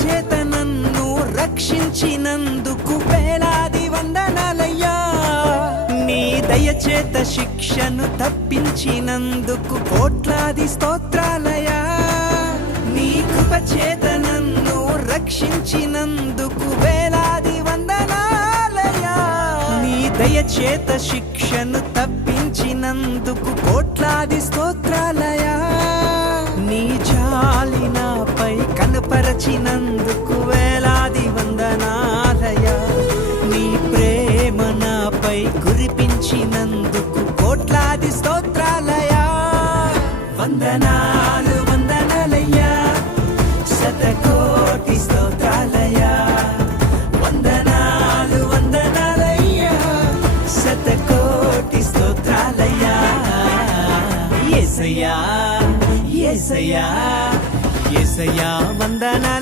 చేత నన్ను రక్షించినందుకు వేలాది వందనాలయ్యా. నీ దయచేత శిక్షను తప్పించినందుకు కోట్లాది స్తోత్రాలయ్యా. నీ కృప చేత నన్ను రక్షించినందుకు వేలాది వందనాలయ్యా. నీ దయచేత శిక్షను తప్పించినందుకు కోట్లాది స్తోత్రాలయ్యా. నీ జాలి నాపై కనపరచినందుకు వేలాది వందనాలయ్యా. నీ ప్రేమ నాపై కురిపించినందుకు కోట్లాది స్తోత్రాలయ్యా. వందనాలు వందనాలయ్యా, శతకోటి స్తోత్రాలయ్యా. వందనాలు వందనాలయ్యా, శతకోటి స్తోత్రాలయ్యా. యేసయ్యా యేసయ్యా యేసయ్యా వందనాలు.